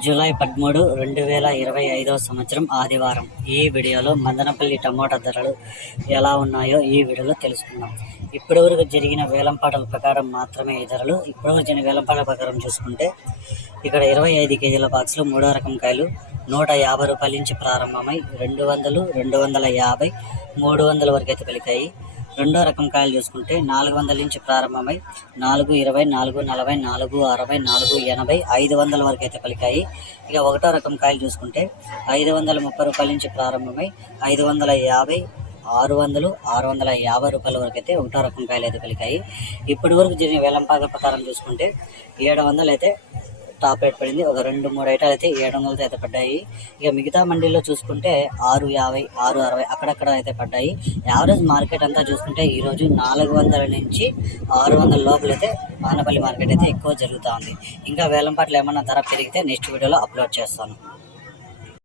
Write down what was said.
July 13, 2025 సంవత్సరం ఆదివారం. ఈ వీడియోలో మదనపల్లి టమోటా ధరలు ఎలా ఉన్నాయో ఈ వీడియోలో తెలుసుకుందాం. ఇప్పటివరకు జరిగిన వేలంపాటల ప్రకారం మాత్రమే ఈ ధరలు. ఇప్పటివరకు జరిగిన వేలంపాటల ప్రకారం చూసుకుంటే ఇక్కడ 25 కేజీల బాక్సులు మూడో రకం కాయలు 150 రూపాయల నుంచి ప్రారంభమై 200, 250, 300 వరకు అయితే పలికాయి. రెండో రకం కాయలు చూసుకుంటే 400 నుంచి ప్రారంభమై 420, 440, 460, 480, 500 వరకు అయితే పలికాయి. ఇక ఒకటో రకం కాయలు చూసుకుంటే 530 రూపాయల నుంచి ప్రారంభమై 550, 600, 650 రూపాయల వరకు అయితే ఒకటో రకం కాయలు అయితే పలికాయి. ఇప్పటి వరకు జరిగిన వేలంపాట ప్రకారం చూసుకుంటే 700 అయితే టాప్ రేట్ పడింది. ఒక 2-3 ఐటాలు అయితే 700 అయితే పడ్డాయి. ఇక మిగతా మండీల్లో చూసుకుంటే 650, 660 అక్కడక్కడ అయితే పడ్డాయి. యావరేజ్ మార్కెట్ అంతా చూసుకుంటే ఈరోజు 400 నుంచి 600 లోపల అయితే మదనపల్లి మార్కెట్ అయితే ఎక్కువ జరుగుతూ ఉంది. ఇంకా వేలంపాట్లు ఏమన్నా ధర పెరిగితే నెక్స్ట్ వీడియోలో అప్లోడ్ చేస్తాను.